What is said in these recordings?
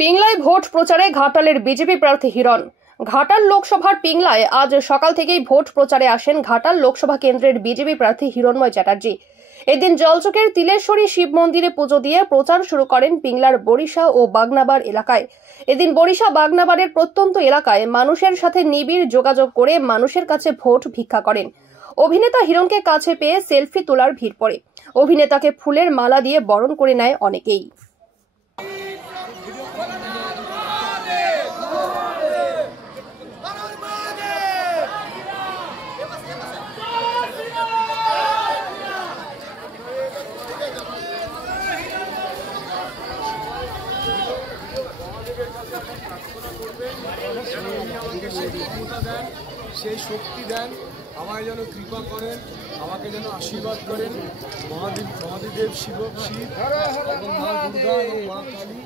পিংলায় vote প্রচারে ঘাটালের BJP প্রার্থী হিরণ। ঘাটাল লোকসভার পিংলায় আজ সকাল থেকেই ভোট প্রচারে আসেন ঘাটাল লোকসভা কেন্দ্রের বিজেপি প্রার্থী হিরণময় চ্যাটার্জি। এদিন জলচকের তিলেশ্বরী শিব মন্দিরে পুজো দিয়ে প্রচার শুরু করেন পিংলার বরিশা ও বাগনাবাড় এলাকায়। এদিন বরিশা বাগনাবাড়ের প্রত্যন্ত এলাকায় মানুষের সাথে নিবিড় যোগাযোগ করে মানুষের কাছে ভোট ভিক্ষা করেন। অভিনেতা হিরণকে কাছে পেয়ে সেলফি তোলার ভিড় পড়ে। অভিনেতাকে ফুলের মালা দিয়ে বরণ করে নেয় অনেকেই। সেই শক্তি দেন, আমায় যেন কৃপা করেন, আমাকে যেন আশীর্বাদ করেন। মহাদেব শিব এবং মা দুর্গা এবং মা কালী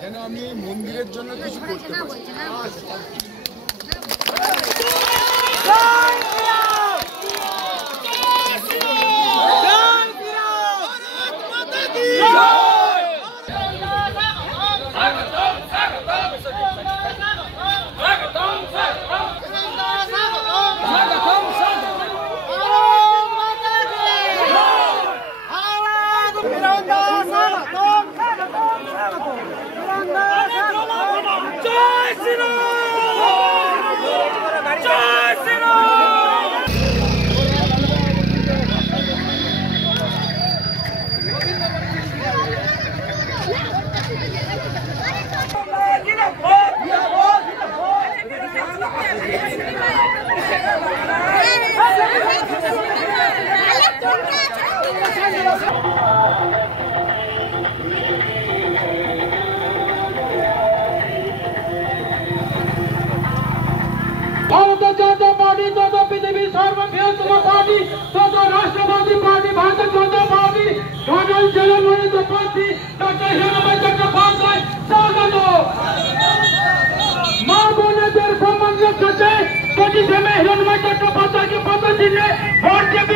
যেন আমি এই মন্দিরের জন্য কিছু করতে পারি। ভারতীয় জনতা পার্টি তথা পৃথিবীর সর্ববৃহত্তম পার্টি তথা রাষ্ট্রবাদী পার্টি ভারতীয় জনতা পার্টি ঘাটাল জেলা মনোনীত প্রার্থী ডক্টর হিরণময় চট্টোপাধ্যায় স্বাগত। মা বোনেদের সম্মান রক্ষাতে 25 মে হিরণময় চট্টোপাধ্যায়কে পদ চিহ্নে ভোট দেবে।